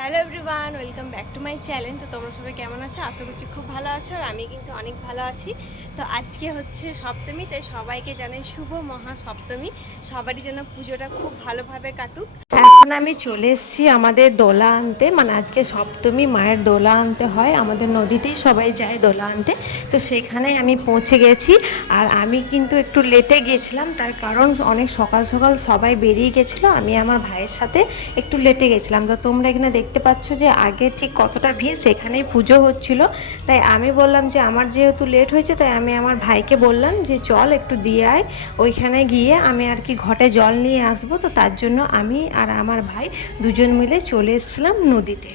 Hello everyone, welcome back to my channel. তো তোমরা সবাই কেমন আছো? আশা করছি খুব ভালো আছো, আর আমি কিন্তু অনেক ভালো আছি। তো আজকে হচ্ছে সপ্তমী, তাই সবাইকে জানাই শুভ মহা সপ্তমী। সবারই যেন পুজোটা খুব ভালোভাবে কাটুক। এখন আমি চলে এসেছি আমাদের দোলা আনতে, মানে আজকে সপ্তমী, মায়ের দোলা আনতে হয় আমাদের নদীতেই, সবাই যায় দোলা আনতে। তো সেখানে আমি পৌঁছে গেছি, আর আমি কিন্তু একটু লেটে গেছিলাম, তার কারণ অনেক সকাল সকাল সবাই বেরিয়ে গেছিলো, আমি আমার ভাইয়ের সাথে একটু লেটে গেছিলাম। তো তোমরা এখানে দেখতে পাচ্ছ যে আগে ঠিক কতটা ভিড়, সেখানেই পুজো হচ্ছিল। তাই আমি বললাম যে আমার যেহেতু লেট হয়েছে, তাই আমি আমার ভাইকে বললাম যে চল একটু দিয়ে আয়, ওইখানে গিয়ে আমি আর কি ঘটে জল নিয়ে আসবো। তো তার জন্য আমি আর আমার ভাই দুজন মিলে চলে এসেছিলাম নদীতে।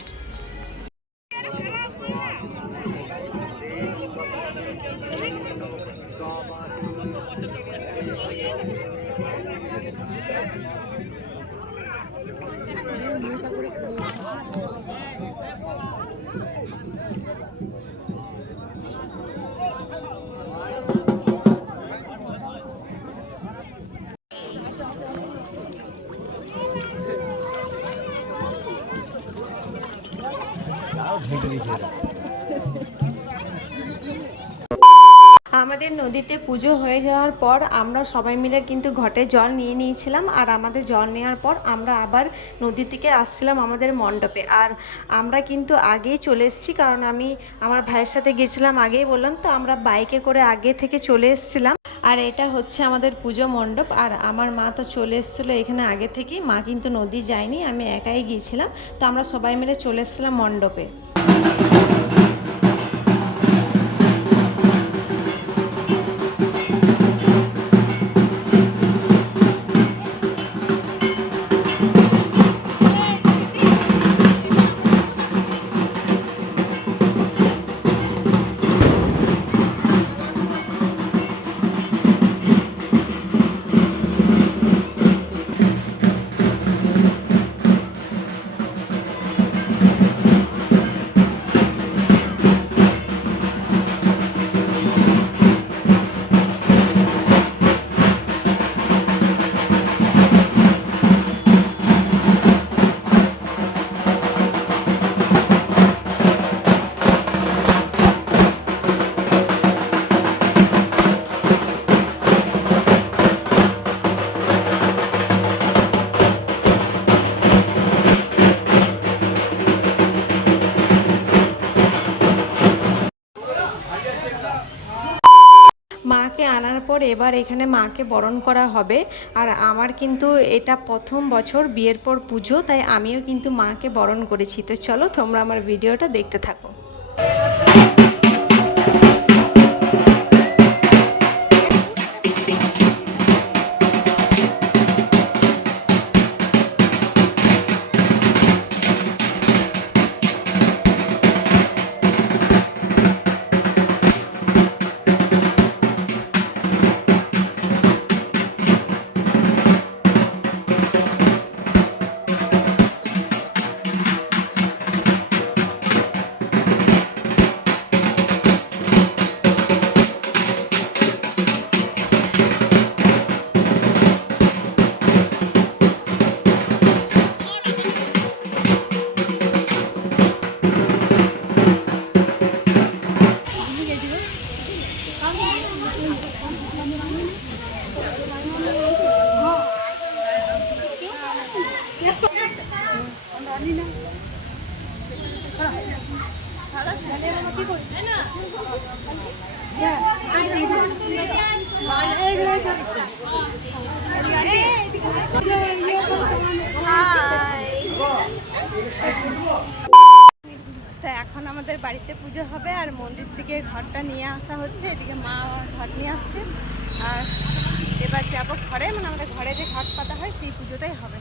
আমাদের নদীতে পুজো হয়ে যাওয়ার পর আমরা সবাই মিলে কিন্তু ঘটে জল নিয়ে নিয়েছিলাম, আর আমাদের জল নেওয়ার পর আমরা আবার নদী থেকে আসছিলাম আমাদের মণ্ডপে। আর আমরা কিন্তু আগেই চলে এসেছি, কারণ আমি আমার ভাইয়ের সাথে গেছিলাম, আগেই বললাম তো, আমরা বাইকে করে আগে থেকে চলে এসেছিলাম। আর এটা হচ্ছে আমাদের পুজো মণ্ডপ, আর আমার মা তো চলে এসেছিলো এখানে আগে থেকেই। মা কিন্তু নদী যায়নি, আমি একাই গিয়েছিলাম। তো আমরা সবাই মিলে চলে এসেছিলাম মণ্ডপে। মাকে আনার পর এবার এখানে মাকে বরণ করা হবে। আর আমার কিন্তু এটা প্রথম বছর বিয়ের পর পুজো, তাই আমিও কিন্তু মাকে বরণ করেছি। তো চলো তোমরা আমার ভিডিওটা দেখতে থাকো। তো এখন আমাদের বাড়িতে পুজো হবে, আর মন্দির থেকে ঘরটা নিয়ে আসা হচ্ছে। এদিকে মা ঘর নিয়ে আসছে, আর এবার যাবো ঘরে, মানে আমাদের ঘরে যে ঘট পাতা হয় সেই পুজোটাই হবে।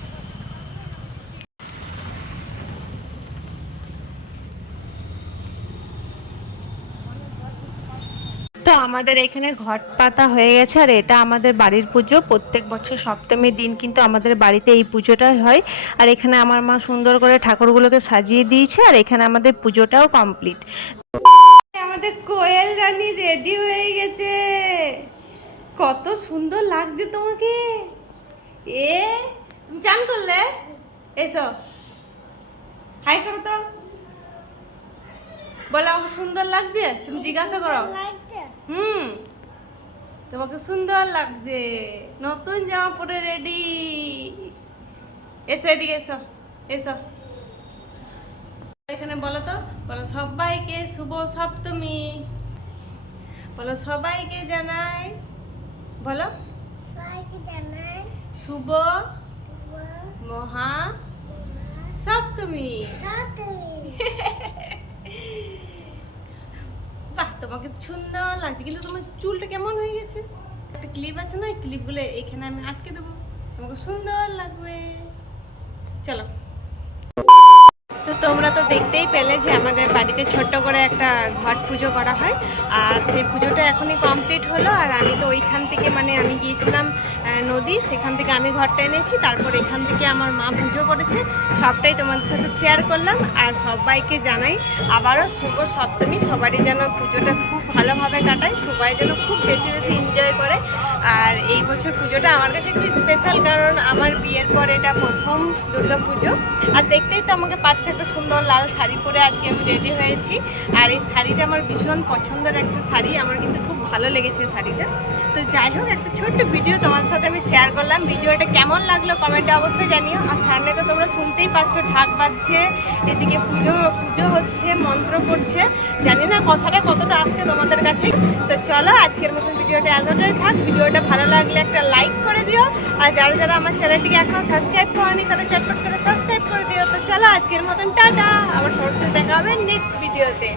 তো আমাদের এখানে ঘট পাতা হয়ে গেছে, আর এটা আমাদের বাড়ির পুজো। প্রত্যেক বছর সপ্তমীর দিন কিন্তু আমাদের বাড়িতে এই পুজোটাই হয়। আর এখানে আমার মা সুন্দর করে ঠাকুরগুলোকে সাজিয়ে দিয়েছে, আর এখানে আমাদের পুজোটাও কমপ্লিট। আমাদের কোয়েল রানী রেডি হয়ে গেছে, কত সুন্দর লাগছে তোমাকে। এ তুমি চান করলে? এসো। হাই করো তো, বলো আমাকে সুন্দর লাগছে, তুমি জিজ্ঞাসা করো। হুম, তোমাকে সুন্দর লাগছে, নতুন জামা পরে রেডি। এসো এদিকে, এসো এসো, এখানে বলো তো, বলো সবাইকে শুভ সপ্তমী, বলো সবাইকে জানাই, বলো শুভ মহা সপ্তমী। বাহ, তোমাকে সুন্দর লাগছে, কিন্তু তোমার চুলটা কেমন হয়ে গেছে? একটা ক্লিপ আছে না, ক্লিপগুলো এখানে আমি আটকে দেবো, তোমাকে সুন্দর লাগবে। চলো, তো তোমরা তো দেখতেই পেলে যে আমাদের বাড়িতে ছোট্ট করে একটা ঘট পুজো করা হয়, আর সেই পুজোটা এখনই কমপ্লিট হলো। আর আমি তো ওইখান থেকে মানে আমি গিয়েছিলাম নদী, সেখান থেকে আমি ঘরটা এনেছি, তারপর এখান থেকে আমার মা পুজো করেছে, সবটাই তোমাদের সাথে শেয়ার করলাম। আর সবাইকে জানাই আবারও শুভ সপ্তমী, সবারই যেন পুজোটা খুব ভালোভাবে কাটায়, সবাই যেন খুব বেশি বেশি এনজয় করে। আর এই বছর পুজোটা আমার কাছে একটু স্পেশাল, কারণ আমার বিয়ের পর এটা প্রথম দুর্গা পুজো। আর দেখতেই তো আমাকে পাচ্ছে, একটা সুন্দর লাল শাড়ি পরে আজকে আমি রেডি হয়েছি। আর এই শাড়িটা আমার ভীষণ পছন্দের একটা শাড়ি, আমার কিন্তু খুব ভালো লেগেছে শাড়িটা। তো যাই হোক, একটা ছোট্ট ভিডিও তোমার সাথে আমি শেয়ার করলাম। ভিডিওটা কেমন লাগলো কমেন্টে অবশ্যই জানিও। আর সামনে তো তোমরা শুনতেই পাচ্ছ, ঢাক বাজছে, এদিকে পুজো পুজো হচ্ছে, মন্ত্র পড়ছে, জানি না কথাটা কতটা আসছে তোমাদের কাছে। তো চলো, আজকের মতন ভিডিওটা এতটাই থাক। ভিডিওটা ভালো লাগলে একটা লাইক করে দিও, আর যারা যারা আমার চ্যানেলটিকে এখনও সাবস্ক্রাইব করেনি তারা চটপট করে সাবস্ক্রাইব করে দিও। তো চলো, আজকের মতন টাটা, আবার সবার সাথে দেখা হবে নেক্সট ভিডিওতে।